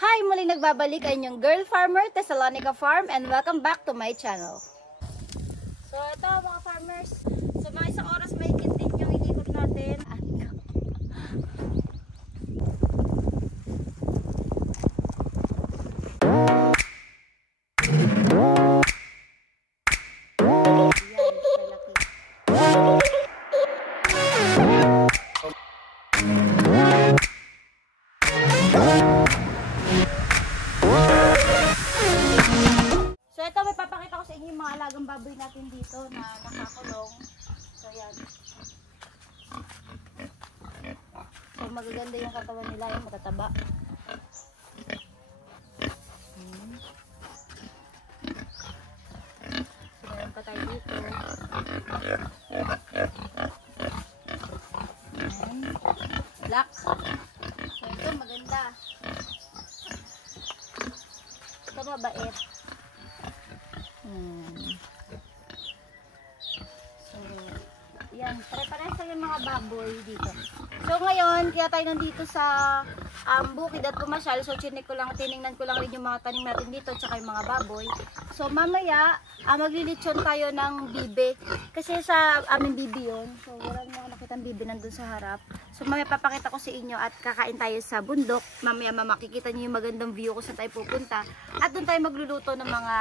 Hi! Muling nagbabalik ang inyong girl farmer, Thessalonica Farm, and welcome back to my channel. So ito mga farmers, so mga isang oras may din yung inikot natin. So ito may papakita ko sa inyo yung mga alagang baboy natin dito na nakakulong. So yan. So magaganda yung katawan nila, yung matataba. So meron pa tayo dito. Black. So ito maganda. Ito mabait. So, yan. Pare-pares lang yung mga baboy dito. So, ngayon, kaya tayo nandito sa bukid at pumasyal. So, tiningnan ko lang rin yung mga tanim natin dito tsaka yung mga baboy. So, mamaya, maglilitsyon tayo ng bibe. Kasi sa aming bibe yun. So, walang mga nakitang bibe nandun sa harap. So, mamaya papakita ko sa inyo at kakain tayo sa bundok. Mamaya makikita nyo yung magandang view kung saan tayo pupunta. At doon tayo magluluto ng mga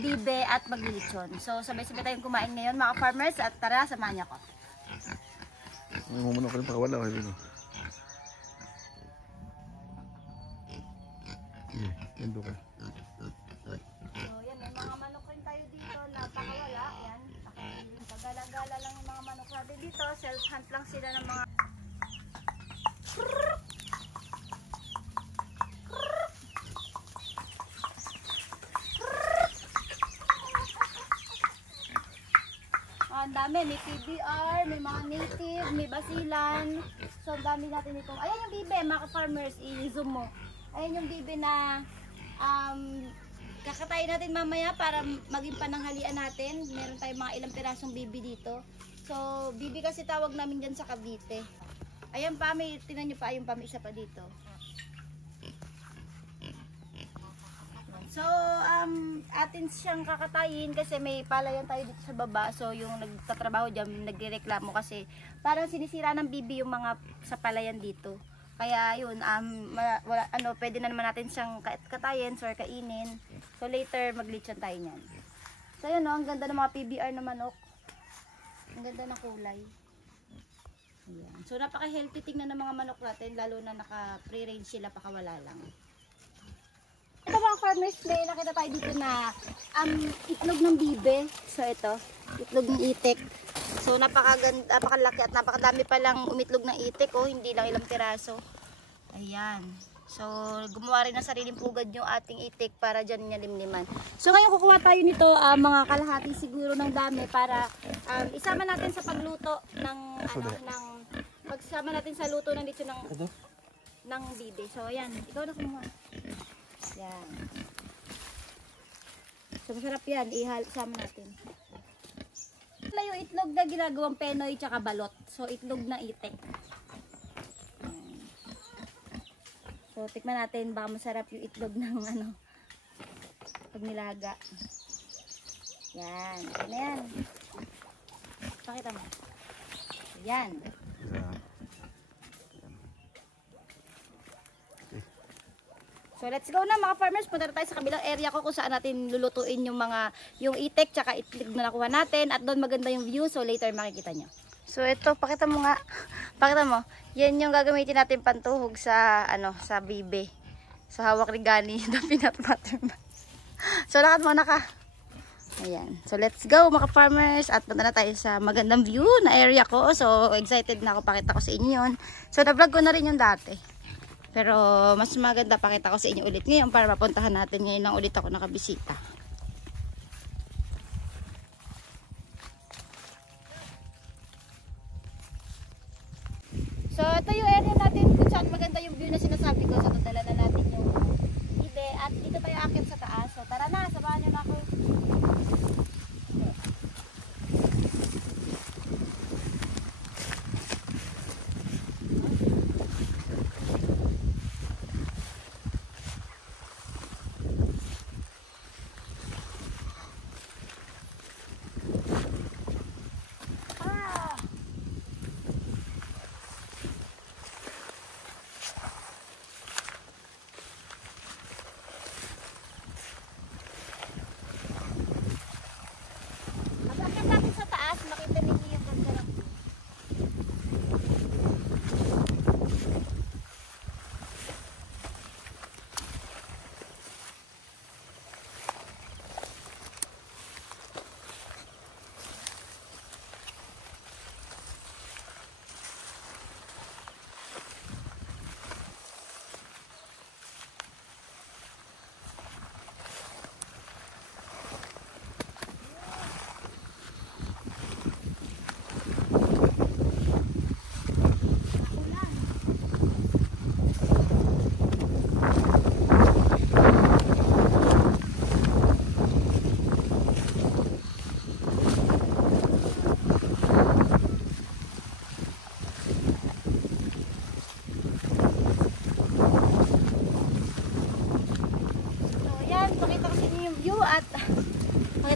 bibe at maglilitsyon. So, sabay-sabay tayong kumain ngayon mga farmers. At tara, samahan niyo ako. Muna ko rin pakawala ko rin. Endo ka. So, yan. May mga manok rin tayo dito na pakawala. Yan. Pagala-gala lang yung mga manok natin dito. Self-hunt lang sila ng mga... Ang dami, may PBR, may mga native, may basilan. So, ang dami natin itong... Ayan yung bibe, mga farmers, i-zoom mo. Ayan yung bibe na kakatayin natin mamaya para maging pananghalian natin. Meron tayong mga ilang pirasong bibe dito. So, bibe kasi tawag namin dyan sa Cavite. Ayan pa, may, tinan nyo pa, ayun pa, may isa pa dito. So, atin siyang kakatayin kasi may palayan tayo dito sa baba. So, yung nagtatrabaho dyan, nagreklamo kasi parang sinisira ng bibi yung mga sa palayan dito. Kaya yun, pwede na naman natin siyang katayin or kainin. So, later maglitsyon tayo niyan. So, yun, ang ganda ng mga PBR na manok. Ang ganda ng kulay. Ayan. So, napaka-healthy tingnan ng mga manok natin, lalo na naka-free-range sila, pakawala lang. Ito mga farmers, may nakita tayo dito na itlog ng bibe. So ito, itlog ng itik. So napakalaki at napakadami palang umitlog ng itik. Oh, hindi lang ilang piraso. Ayan. So gumawa rin ng sariling pugad yung ating itik para dyan niya limliman. So ngayon kukuha tayo nito mga kalahati siguro ng dami para isama natin sa pagluto ng pagsama natin sa luto ng dito ng bibe. So ayan, ikaw na kumuha. Yan. So masarap yan, sama natin. Ito yung itlog na ginagawang penoy tsaka balot. So itlog na itik. So tikman natin, baka masarap yung itlog ng pag nilaga. Yan, yan na yan. Pakita mo. Yan. So let's go na mga farmers, punta na tayo sa kabilang area ko kung saan natin lulutuin yung itik tsaka itlog na nakuha natin at doon maganda yung view, so later makikita nyo. So ito, pakita mo nga, pakita mo, yan yung gagamitin natin pantuhog sa sa bibe. So hawak ni Gani, the peanut butter. So lakad muna ka. Ayan, so let's go mga farmers at punta na tayo sa magandang view na area ko. So excited na ako, pakita ko sa inyo yun. So na-vlog ko na rin yung dati. Pero mas maganda pakita ko sa inyo ulit ngayon para mapuntahan natin. Ngayon lang ulit ako nakabisita. So ito yung area natin kung saan maganda yung view na sinasabi ko. So dala na natin yung ibe at dito tayo akit sa taas. So tara na, samahan nyo na ako.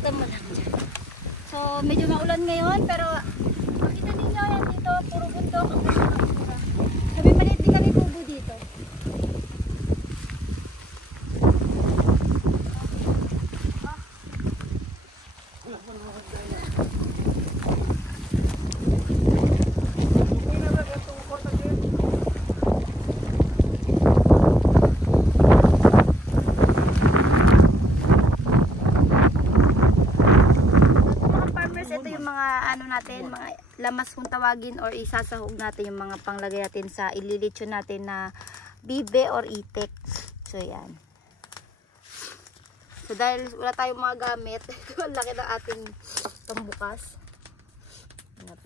Ikutan mo lang dyan. So, medyo maulan ngayon, pero makita ninyo yan dito, puro bundok. Ang ganda ng itsura. Sabi maliit din kami bubo dito. Natin, mga lamas kung tawagin or isasahog natin yung mga panglagay natin sa ililitsyon natin na bibe or itik. So yan. So dahil wala tayong mga gamit, ang laki ng ating pambukas.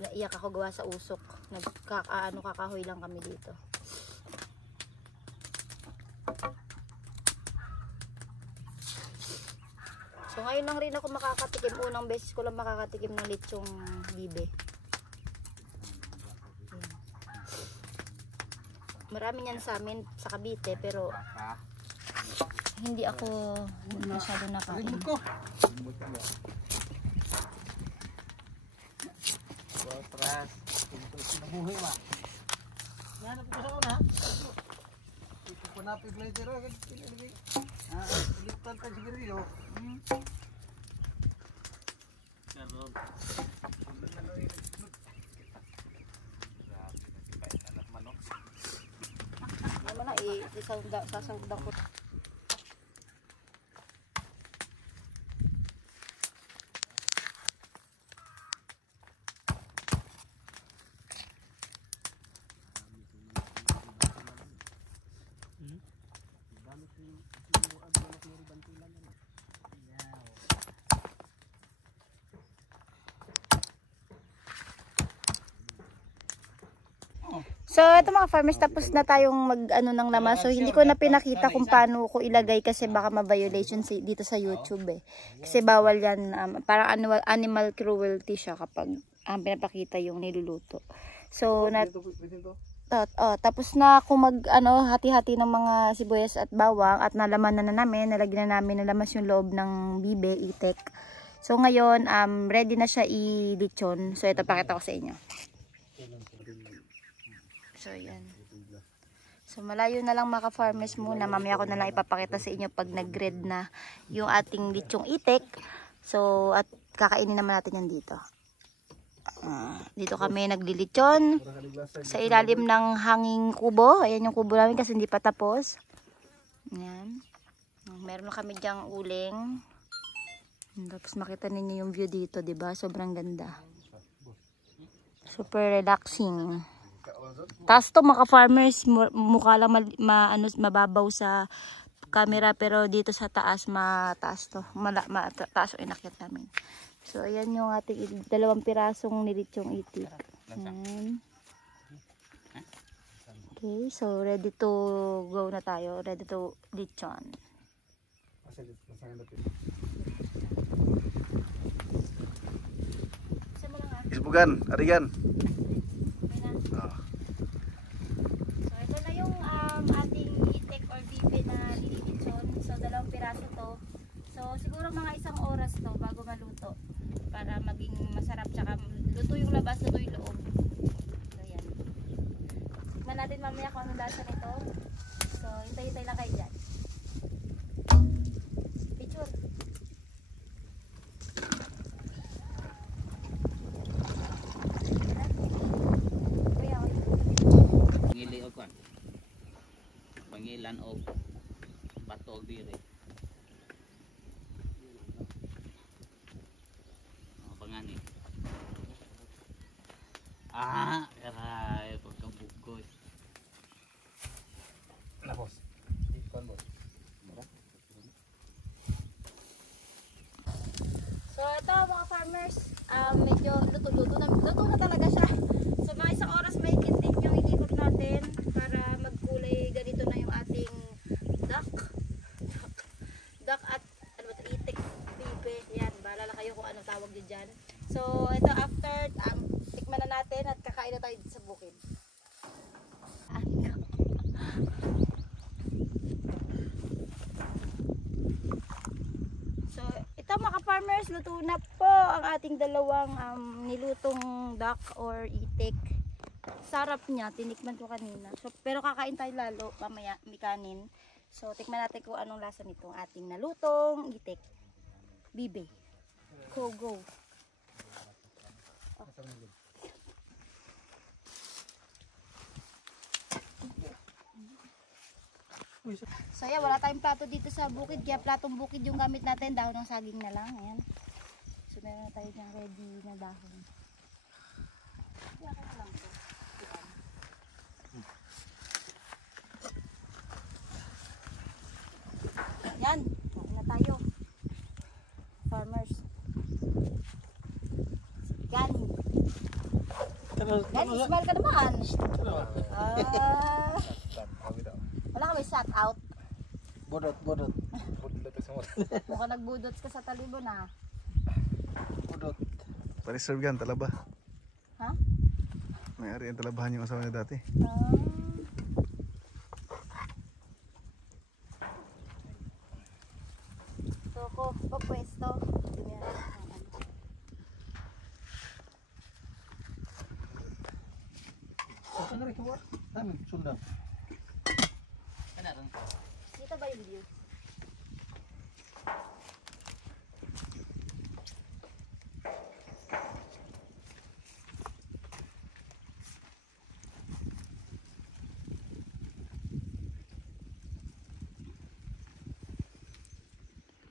Naiyak ako gawa sa usok. Kakahoy lang kami dito. So ngayon lang rin ako makakatikim. Unang beses ko lang makakatikim ng lechong bibe. Marami yan sa amin sa Cavite pero hindi ako masyado nakain. Sasawdan ko. So ito mga farmers, tapos na tayong mag-ano ng lamas. So hindi ko na pinakita kung paano ko ilagay kasi baka ma-violation dito sa YouTube eh. Kasi bawal yan, parang animal cruelty siya kapag pinapakita yung niluluto. So tapos na ako hati-hati ng mga sibuyas at bawang at nalaman na namin, nalagyan na namin nalamas yung loob ng bibe, itik. So ngayon, ready na siya i-lechon. So ito pakita ko sa inyo. So yan. So malayo na lang mga farmers muna. Mamaya ko na lang ipapakita sa inyo pag nag-grade na yung ating lechong itik. So at kakainin naman natin yan dito. Dito kami naglilechon sa ilalim ng hanging kubo. Ayan yung kubo namin kasi hindi pa tapos. Ayan. Meron na kami dyang uling. Tapos makita ninyo yung view dito, diba? Sobrang ganda. Super relaxing. Taas to mga farmers, mukha lang mababaw sa camera pero dito sa taas mataas to. Mataas yung inakyat namin. So ayan yung ating 2 pirasong nilitsong itik. Okay, so ready to go na tayo. Ready to lechon. Isbugan, arigan. Ating itik or bibe na nililitsyon. So 2 piraso to. So siguro mga 1 oras to bago maluto para maging masarap, tsaka luto yung labas, luto yung loob. So yan. Tignan natin mamaya kung anong lasa nito. So hintay-hintay lang kayo dyan. Picture. Pangilan o bato diri. Pangani. Aray pagkabugos. Na boss. Ikon boss. So ito mga farmers, medyo luto na talaga siya. So mga 1 oras may kintin yung inikot natin para magkulay ganito na yung ating duck at ano ba, itik, bibe. Yan, bahala kayo kung ano tawag nyo dyan. So ito after, tikman na natin at kakain na tayo sa bukid. So ito mga farmers, farmers, luto na po ang ating dalawang nilutong duck or itik. Sarap niya, tinikman ko kanina. So, pero kakain tayo lalo, mamaya may kanin. So, tikman natin kung anong lasa nitong ating nalutong itik. Bibe. Go, go. So yeah, wala tayong plato dito sa bukid. Kaya platong bukid yung gamit natin. Dahon ng saging na lang. Ayan. So meron na tayo dyan ready na dahon. Kaya ka na lang ito. Yan. Kain na tayo. Farmers. Ganin. Ganin, smile ka naman. Wala ka may shout out. Bodot. Mukhang nagbudots ka sa talibon na. Bodot. Pare-serve yan, talaba. Ha? May-ari ang talabahan yung asawa niya dati. So ko, papwesto. Dito ba yung view?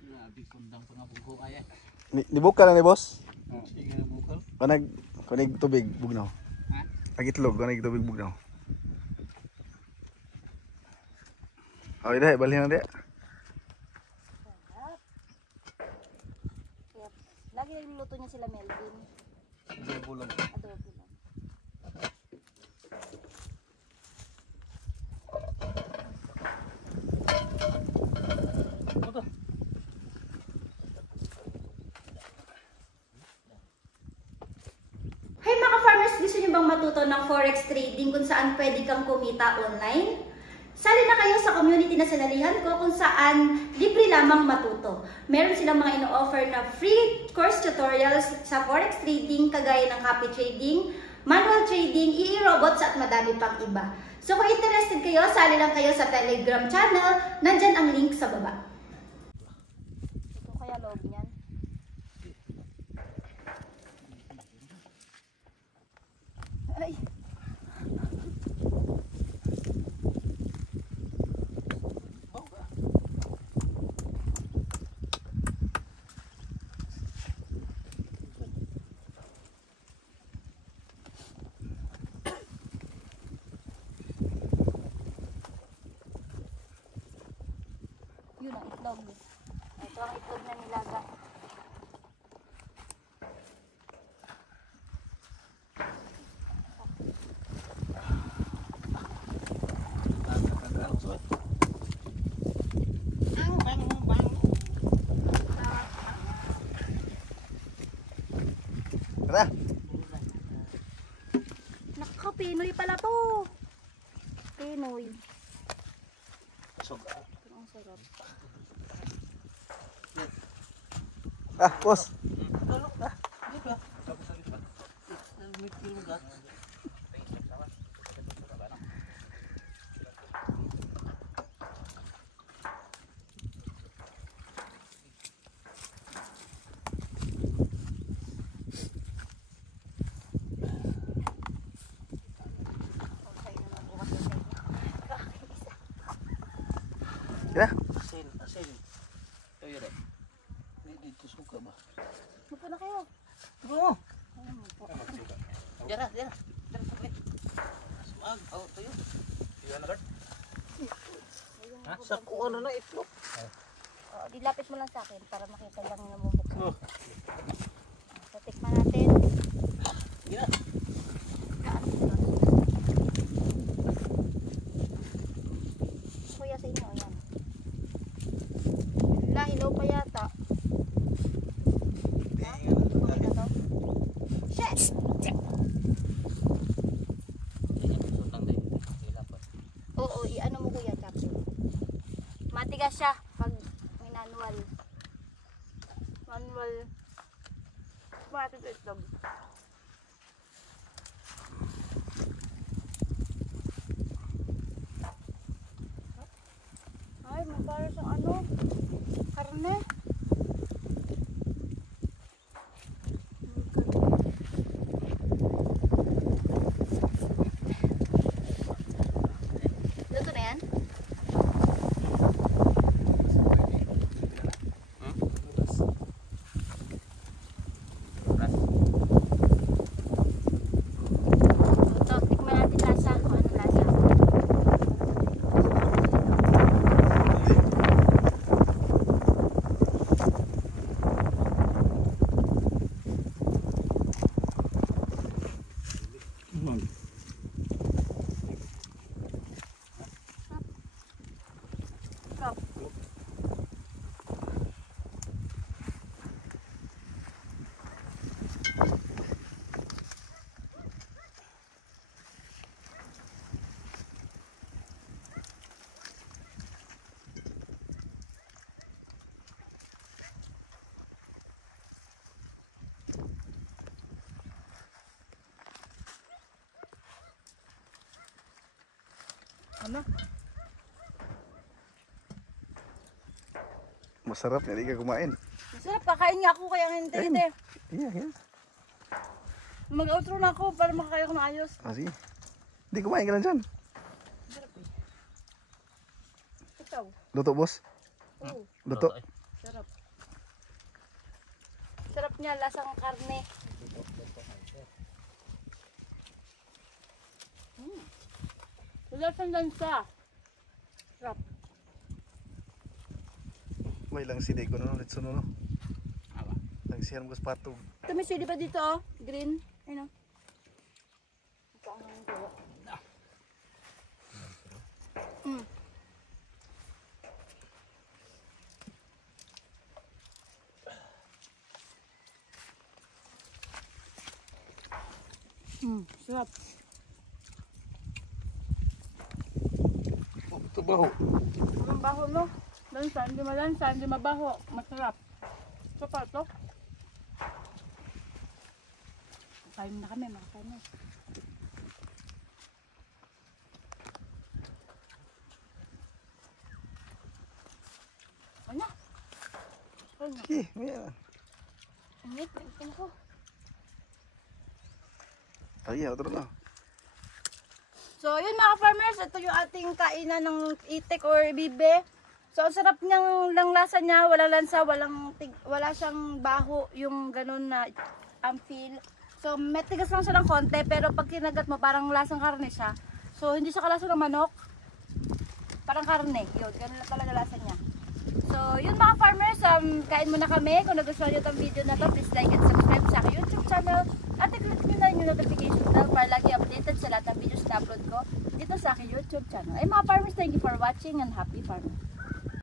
Grabe kundang pangabugo kaya. Nibuk ka na ni boss? Sige na bukal. Kanig tubig, bugnaw. Ha? Agitlog, kanig tubig, bugnaw. Okay deh, balik na deh. Lagi niluluto niya sila Melvin. Adobo lang. Adobo lang. Hey mga farmers, gusto niyo bang matuto ng forex trading kung saan pwede kang kumita online? Sali na kayo sa community na sinalihan ko kung saan libre lamang matuto. Meron silang mga ino-offer na free course tutorials sa forex trading kagaya ng copy trading, manual trading, e-robots at madami pang iba. So kung interested kayo, sali lang kayo sa Telegram channel. Nandyan ang link sa baba. Ito kaya loob niyan. Ay. Yun ang itlog. Ito ang itlog na nilaga. Tara. Naka, Pinoy pala to. Pinoy. Ang sarap. Ah, boss. Ya. Asin. Tayo rin. Dito suka ba? Mupo na kayo. Oo. Ayun, mupo. Dara. Smag. Oh, tayo. Ha? Sa ano na itlog? Dilapit mo lang sa akin para makita lang yung namumukha. So, tikman natin. Gina. Kuya sa inyo, ayan. Hilaw pa yata. Okay na to? Shit! Oo, i-ano mo kuya, Chapo. Matigas siya pag may manual. Annual. Bakit ito itlog? Ay, magpara sa ano? Karne. Luto na yan? Ito, tikman natin lasa. Kung ano lasa. Sarap. Ano? Masarap na di ka kumain. Masarap, kakain nga ako kaya hintay-hintay. Iya, iya. Mag-outro na ako para makakaya ko na ayos. Ah, sige. Di kumain ka lang dyan. Sarap eh. Ikaw? Luto, boss. Oo, Luto. sarap. Sarap niya, lasang karne. Lasang lansa. Sarap. May lang si Dego no, let's no. Lang siya mo patog. Ito may sili ba dito oh? Green. Ayun oh. Ito ang gawa. Sarap. Oh, ito baho. Ang baho no? Lansa, hindi malansa, hindi mabaho. Masarap. Ito pa ito. Kain na kami, makakain na. Ano? Ano? Sige, maya. Init, itin ko. Ay, otro na. So, yun mga farmers, ito yung ating kainan ng itik or bibe. So, ang sarap niyang langlasa niya, walang lansa, wala siyang baho, yung ganun na feel. So, may tigas lang siya ng konti, pero pag kinagat mo, parang lasang karne siya. So, hindi siya kalasa ng manok, parang karne. Yun, ganun lang talaga lasa niya. So, yun mga farmers, kain muna kami. Kung nagustuhan nyo itong video na to, please like and subscribe sa aking YouTube channel. At i-click nyo na yung notification bell para lagi updated sa lahat ng videos na upload ko dito sa aking YouTube channel. Ay mga farmers, thank you for watching and happy farming.